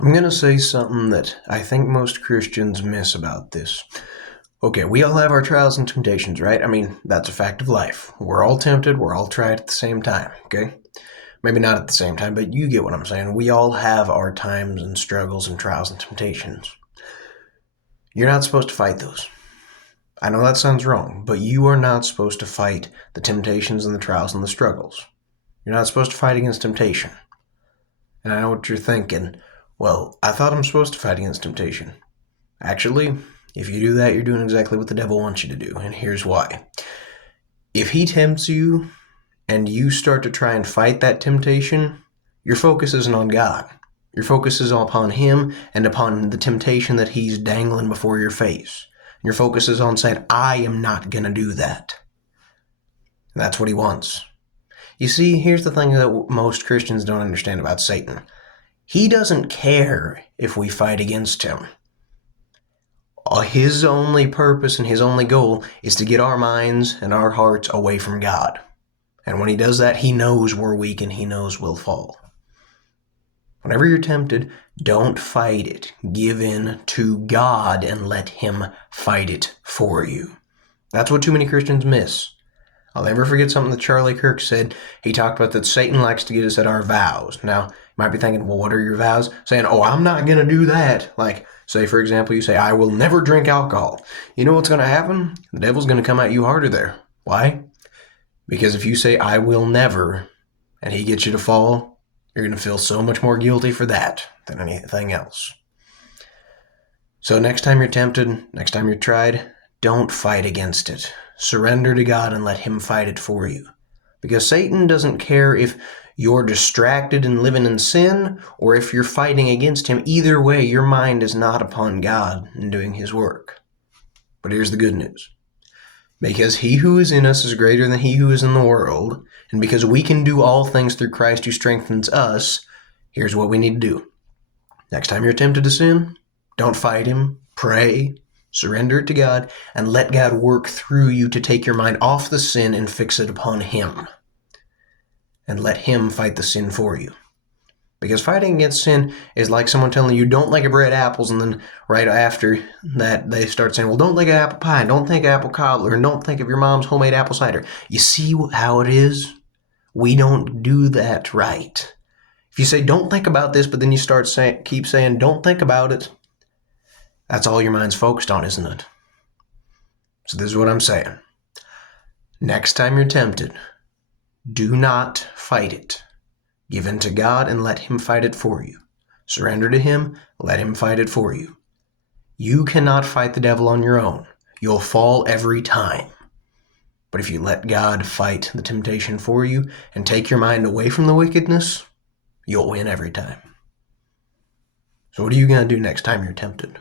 I'm going to say something that I think most Christians miss about this. Okay, we all have our trials and temptations, right? I mean, that's a fact of life. We're all tempted, we're all tried at the same time, okay? Maybe not at the same time, but you get what I'm saying. We all have our times and struggles and trials and temptations. You're not supposed to fight those. I know that sounds wrong, but you are not supposed to fight the temptations and the trials and the struggles. You're not supposed to fight against temptation. And I know what you're thinking. Well, I thought I'm supposed to fight against temptation. Actually, if you do that, you're doing exactly what the devil wants you to do, and here's why. If he tempts you and you start to try and fight that temptation, your focus isn't on God. Your focus is upon him and upon the temptation that he's dangling before your face. Your focus is on saying, I am not going to do that. And that's what he wants. You see, here's the thing that most Christians don't understand about Satan. He doesn't care if we fight against him. His only purpose and his only goal is to get our minds and our hearts away from God. And when he does that, he knows we're weak and he knows we'll fall. Whenever you're tempted, don't fight it. Give in to God and let him fight it for you. That's what too many Christians miss. I'll never forget something that Charlie Kirk said. He talked about that Satan likes to get us at our vows. Now, you might be thinking, well, what are your vows? Saying, oh, I'm not going to do that. Like, say, for example, you say, I will never drink alcohol. You know what's going to happen? The devil's going to come at you harder there. Why? Because if you say, I will never, and he gets you to fall, you're going to feel so much more guilty for that than anything else. So next time you're tempted, next time you're tried, don't fight against it. Surrender to God and let him fight it for you. Because Satan doesn't care if you're distracted and living in sin or if you're fighting against him. Either way, your mind is not upon God and doing his work. But here's the good news. Because he who is in us is greater than he who is in the world, and because we can do all things through Christ who strengthens us, here's what we need to do. Next time you're tempted to sin, don't fight him. Pray. Surrender it to God and let God work through you to take your mind off the sin and fix it upon him. And let him fight the sin for you. Because fighting against sin is like someone telling you don't like red apples, and then right after that they start saying, well, don't think of apple pie, don't think of apple cobbler, and don't think of your mom's homemade apple cider. You see how it is? We don't do that right. If you say, don't think about this, but then you keep saying, don't think about it, that's all your mind's focused on, isn't it? So this is what I'm saying. Next time you're tempted, do not fight it. Give in to God and let him fight it for you. Surrender to him, let him fight it for you. You cannot fight the devil on your own. You'll fall every time. But if you let God fight the temptation for you and take your mind away from the wickedness, you'll win every time. So what are you going to do next time you're tempted?